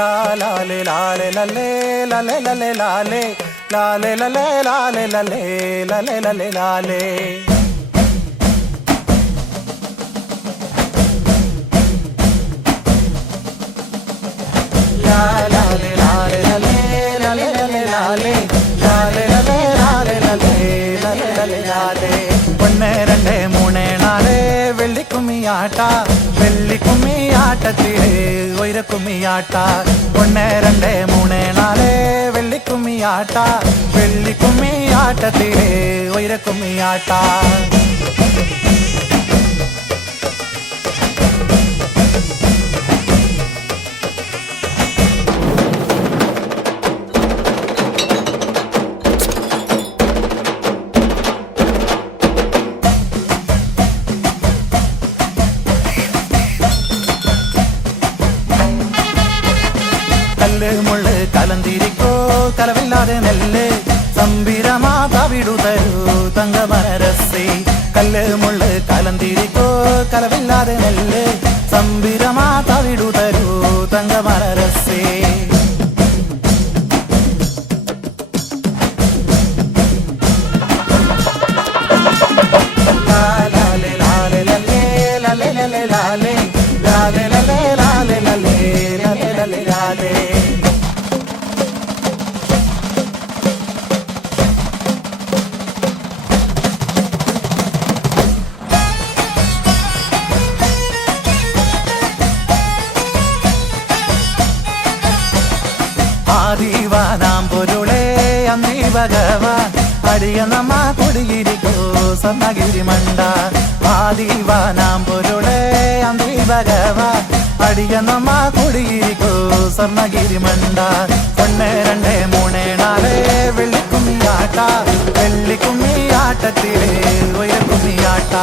ലാലെ ലാലെ ലല്ലേ ലല്ലേ ലല്ലേ ലാലെ ലാലെ ലല്ലേ ലാലെ ലല്ലേ ലല്ലേ ലല്ലേ ലാലെ ലാലെ ലാലെ ലല്ലേ ലല്ലേ ലല്ലേ ലാലെ ലാലെ ലല്ലേ ലാലെ ലല്ലേ ലല്ലേ ലല്ലേ ലാലെ 1 2 3 4 വെള്ളിക്കുമ്മിയാട്ട വെള്ളിക്കുമ്മിയാട്ടത്തിലെ ഒയിരക്കുമ്മിയാട്ട 1 2 3 4 വെള്ളിക്കുമ്മിയാട്ട വെള്ളിക്കുമ്മിയാട്ടത്തിലെ ഒയിരക്കുമ്മിയാട്ട കല്ല് മുള്ള് കലന്തിരിക്കോ കലവില്ലാതെ നെല്ല് സംബിരമാ തവിടു തരൂ തങ്കമരസി കല്ല് മുള്ള് കലന്തിരിക്കോ കലവില്ലാതെ നെല്ല് സംബിരമാ തവിടു തരൂ തങ്കമരസി ലാലെ ലാലെ ലല്ലേ ലല്ലേ ലല്ലേ ലാലെ ലാലെ ലല്ലേ ലാലെ ലല്ലേ ലല്ലേ ലല്ലേ ലാലെ ആദിവാനാം പൊരുളേ അന്തി ഭഗവാൻ അടിയ നമ്മ കുടിയിരിക്കോ സ്വർണ്ണഗിരി മണ്ട ആദിവാനാം പൊരുളേ അന്തി ഭഗവാൻ അടിയ നമ്മ കുടിയിരിക്കോ സ്വർണ്ണഗിരി മണ്ട 1 2 3 4 വെള്ളിക്കുമ്മിയാട്ട വെള്ളിക്കുമ്മിയാട്ടത്തിലെ ഒയിരക്കുമ്മിയാട്ട